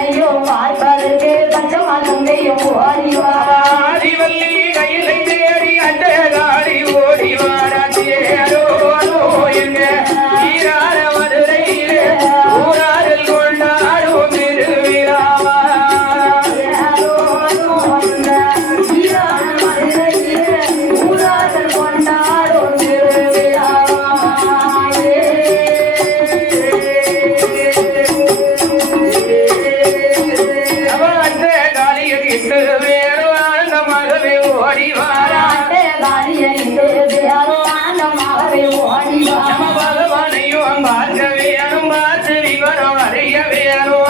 ஐயோ பார்ப்பதற்கு பச்சமா தந்தையும் ஓடிவாரா ஆதிவல்லி கையிலை தேடி அட்டகாடி ஓடிவாரா தேரோ எங்க ஈரார மதுரையிலே ஊராரில் கொண்டாடும் திருவிழாவா ஊராரில் கொண்டாடும் திருவிழாவா ஓடிவாரா பகவானையும் பார்க்க வேணும் பார்த்து விவரம் அறிய வேணும்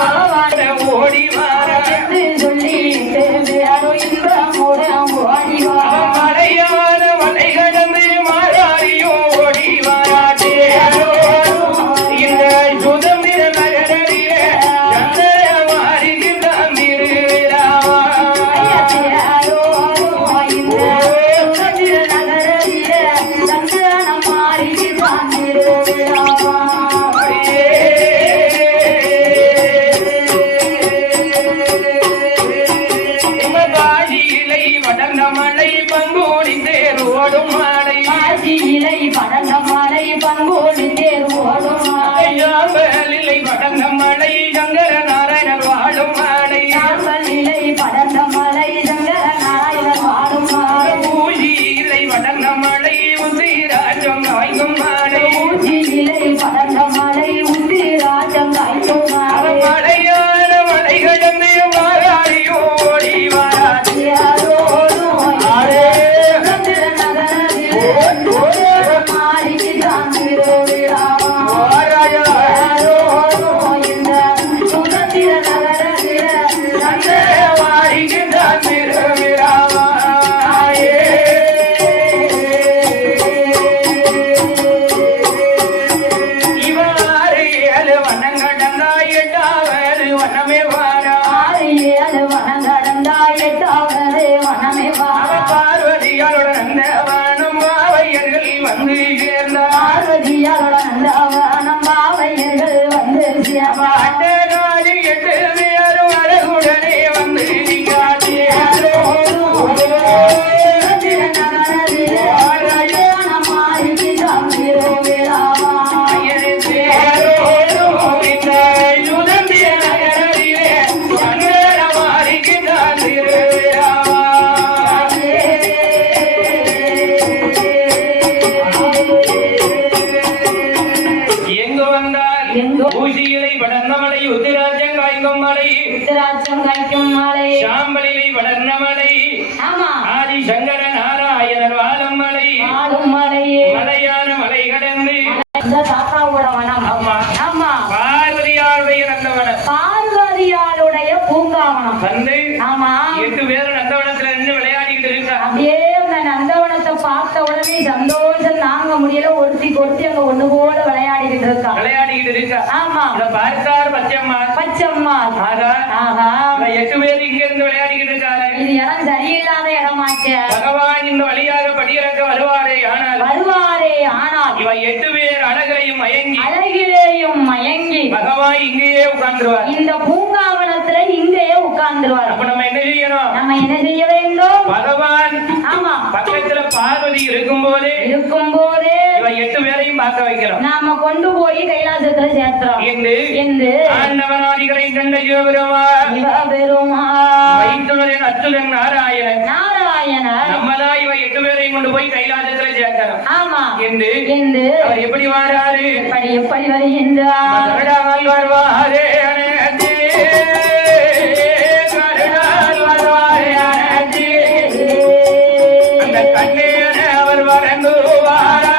ஓடிவாரா மலையான மலை கடந்து மாறாரியும் ஓடிவாரா இந்த சுதந்திர நகரிலே மாறுகின்றான் திருவிழாவா வடந்த மலை பங்கோடி தேர் ஓடும் மாலை இலை படந்த மலை பங்கோடி தேர் ஓடும் மாலை வடந்த மலை சங்கர நாராயணன் வாழும் மாலை இலை படந்த மலை சங்கர நாராயணன் வாழும் மாலை பூஜி இலை வடந்த மலை உசிராஜம் காய்க்கும் மாலை இலை படந்த மலை உத்தி ராஜம் காய்க்கும் மாலை மலையான மலை கடந்து மாறாடியோ ஓடி பார்வதியாரோட அந்த வானம் பாவையர்கள் வந்து சேர்ந்தாடி 8 பேரும் அழகுடனே வந்து ஊசியிலை வளர்ந்த மலை உத்திராஜம் காய்க்கும் மலை சாம்பலிலை வளர்ந்த மலை ஆதி சங்கர நாராயணர் வாழும் மலை மலையான மலை கடந்து பார்வதியாருடைய நந்தவனம் பார்வதியாருடைய பூங்காவனம் வந்து 8 பேரும் நந்தவனத்துல இருந்து விளையாடிக்கிட்டு இருக்கா அப்படியே நந்தவனத்தை பார்த்த உடனே சந்தோஷம் தாங்க முடியல ஒருத்தி அங்க ஒண்ணு போல விளையாடிக்கிட்டு இருக்கா ஆமா பார்த்தார் பச்சம்மா ஆகா 8 பேர் இங்க இருந்து விளையாடிக்கிட்டு இருக்காரு இது இடம் சரியில்லாத இடமாச்சு பகவான் இந்த வழியாக படியிறக்க வருவாரே ஆனால் இவ 8 பேர் அழகிலையும் மயங்கி பகவான் இங்கேயே உட்கார்ந்துருவார் இந்த பூங்காவனத்துல இங்கேயே உட்கார்ந்துருவார் அப்ப நம்ம என்ன செய்யணும் செய்ய வேண்டும் பகவான் ஆமா பக்கத்துல பார்வதி இருக்கும் போதே இவ 8 பேரையும் பார்க்க வைக்கிறோம் நாம கொண்டு போய் கைலாசத்துல சேர்க்கிறோம் என்று ஆண்டவனாதிகளை கண்ட சிவபெருமான் வைத்துணரின் அச்சுதன் நாராயணன் நம்மதான் இவ 8 பேரையும் கொண்டு போய் கைலாசத்துல சேர்க்கிறோம் ஆமா என்று அவர் எப்படி வாராரு எப்படி வருகின்றார் வருவாரே அந்த கண்ணேர அவர் வரங்குவாரா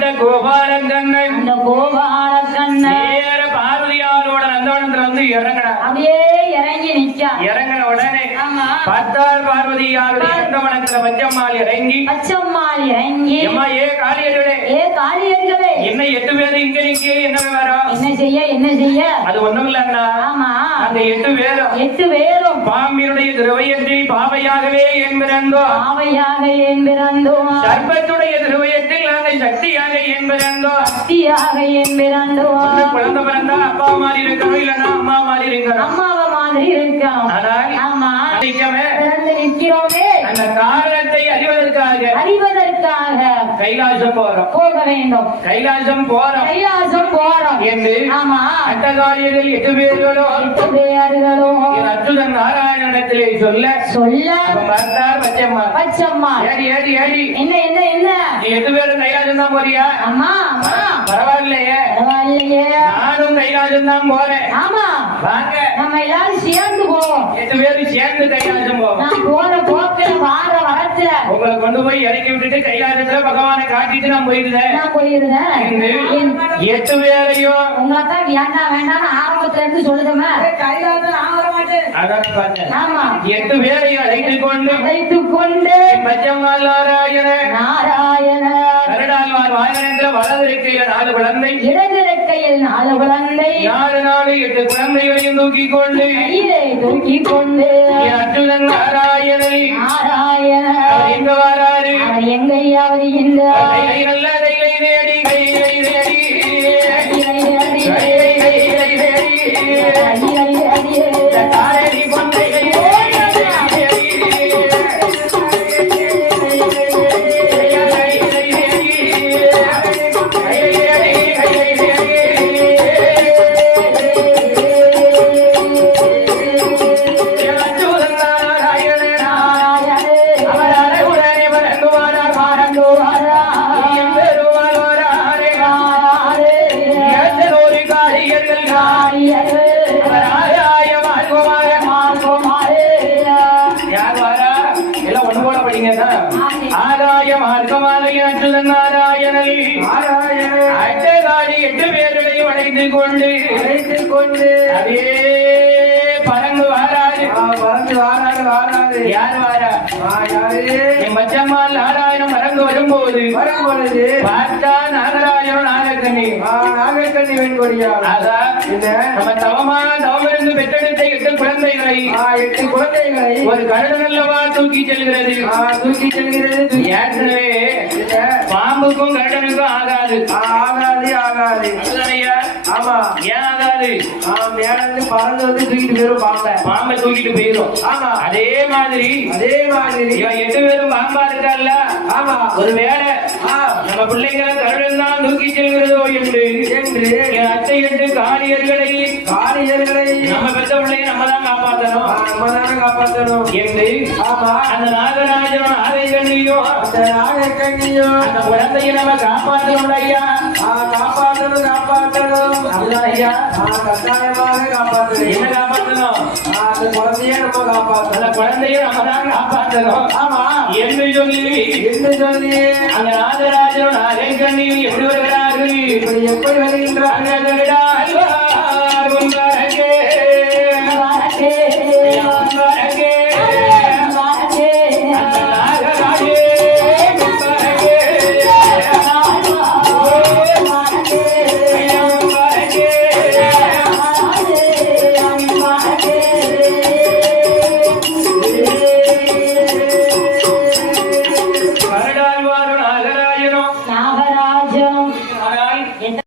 அப்படிப்பட்ட கோபாலக்கண்ணன் அந்த கோபால கண்ணன் நேர பார்வதியாரோட நந்தவனத்துல வந்து இறங்கினார். அப்படியே இறங்கி நிக்கா. இறங்கின உடனே ஆமா. பார்த்தால் பார்வதியாருடைய நந்தவனத்துல பச்சம்மாள் இறங்கி பச்சம்மாள் இறங்கி அம்மா ஏ காளியர்களே ஏ காளியர்களே என்ன 8 பேரும் இங்க நிக்க என்ன விவரம்? என்ன செய்ய என்ன செய்ய? அது ஒண்ணும் இல்லன்னா ஆமா. அந்த 8 பேரும் 8 பேரும் பாம்பினுடைய திருவயத்தில் பாவையாகவே என் பிறந்தோம். பாவையாக ஏன் பிறந்தோம். சர்ப்பத்துடைய திருவயத்தில் நாங்கள் சக்தியாக என் பிறந்தோம். சக்தியாக ஏன் பிறந்தோம். குழந்தை பிறந்தா அப்பா மாதிரி இருக்கணும் இல்லன்னா அம்மா மாதிரி இருக்கணும். அம்மாவை மாதிரி இருக்கோம். ஆனால் ஆமா. நிக்கவே பிறந்து நிற்கிறோமே அந்த காரணத்தை அறிவதற்காக அறிவதற்காக கைலாசம் போறோம். போக வேண்டும். கைலாசம் போறோம் கைலாசம் போறோம் என்று ஆமா. அட்டகாரியர்கள் 8 பேர்களும் 8 பேர்களும் அச்சுதன் நாராயணத்திலே சொல்ல சொல்ல அப்ப பார்த்தார் பச்சம்மா பச்சம்மா ஏடி ஏடி ஏடி என்ன என்ன என்ன நீ 8 பேரும் கைலாசம் தான் போறியா? அம்மா அம்மா பரவாயில்லையே பரவாயில்லையே நானும் கைலாசம் தான் போறேன். ஆமா. வாங்க நம்ம எல்லாரும் சேர்ந்து போவோம். 8 பேரும் சேர்ந்து கைலாசம் போவோம். நான் போற போக்குல வார வரத்துல உங்களை கொண்டு போய் இறக்கி விட்டுட்டு கைலாசத்துல பகவானை காட்டிட்டு நான் போயிருந்தேன். நான் போயிருந்தேன். 8 பேரையும் உங்களை தான் வேண்டாம் வேண்டாம்னு ஆரம்பத்துல இருந்து சொல்லுதமே. கைலாசம் நான் வர மாட்டேன். அதான் பார்த்தேன். ஆமா. 8 பேரையும் அழைத்துக் கொண்டு அழைத்துக் கொண்டு பச்சம்மாள் நாராயண நாராயண கருடாழ்வார் வாகனத்துல வலது இருக்கையில 4 குழந்தை இடது ரெக்கையில் 4 குழந்தை 4 8 குழந்தைகளையும் தூக்கி கொண்டு கையிலே தூக்கி கொண்டு அச்சுதன் நாராயணனை நாராயண அவர் எங்க வராரு? அவர் எங்கேயா வருகின்றார்? கைலை நல்ல கைலை தேடி கைலை தேடி கையை தாரடி பொன்னைகள் ஆகாய மார்க்கமாலைய அச்சுதன் நாராயணனை அட்டகாடி 8 பேர்களையும் அழைத்துக் கொண்டு அதே பறந்து வாராது யார் வாரா? என் மச்சம்மாள் நாராயணம் பறந்து வரும்போது பார்த்தா நாகராஜனும் நாகக்கண்ணி அதான் நம்ம தவமிருந்து பெற்றெடுத்த 8 குழந்தைகளை ஒரு கருடன் அல்லவா தூக்கி செல்கிறது. ஏற்கனவே பாம்புக்கும் கருடனுக்கும் ஆகாது. அதுதானையா? ஆமா. ஏன் ஆகாது? மேல இருந்து பறந்து வந்து தூக்கிட்டு போயிரும் பாம்பை தூக்கிட்டு போயிரும். ஆமா. அதே மாதிரி இவன் 8 பேரும் பாம்பா இருக்கால. ஆமா. ஒரு வேளை நம்ம பிள்ளைங்களை கருடன் தான் தூக்கி செல்கிறதோ என்று என் அத்தை 8 காரியர்களை நம்ம பெற்ற பிள்ளையை நம்ம தான் காப்பாற்றணும் என்று அந்த நாகராஜனும் நாகக்கண்ணியும் அந்த குழந்தையை நம்ம காப்பாற்றணும் ஐயா. அதுதான் ஐயா. என்ன காப்பாற்றணும்? அந்த குழந்தையை நம்ம தான் காப்பாற்றணும் என்று சொல்லி அந்த நாகராஜனும் நாகக்கண்ணியும் எப்படி வருகிறார்கள்?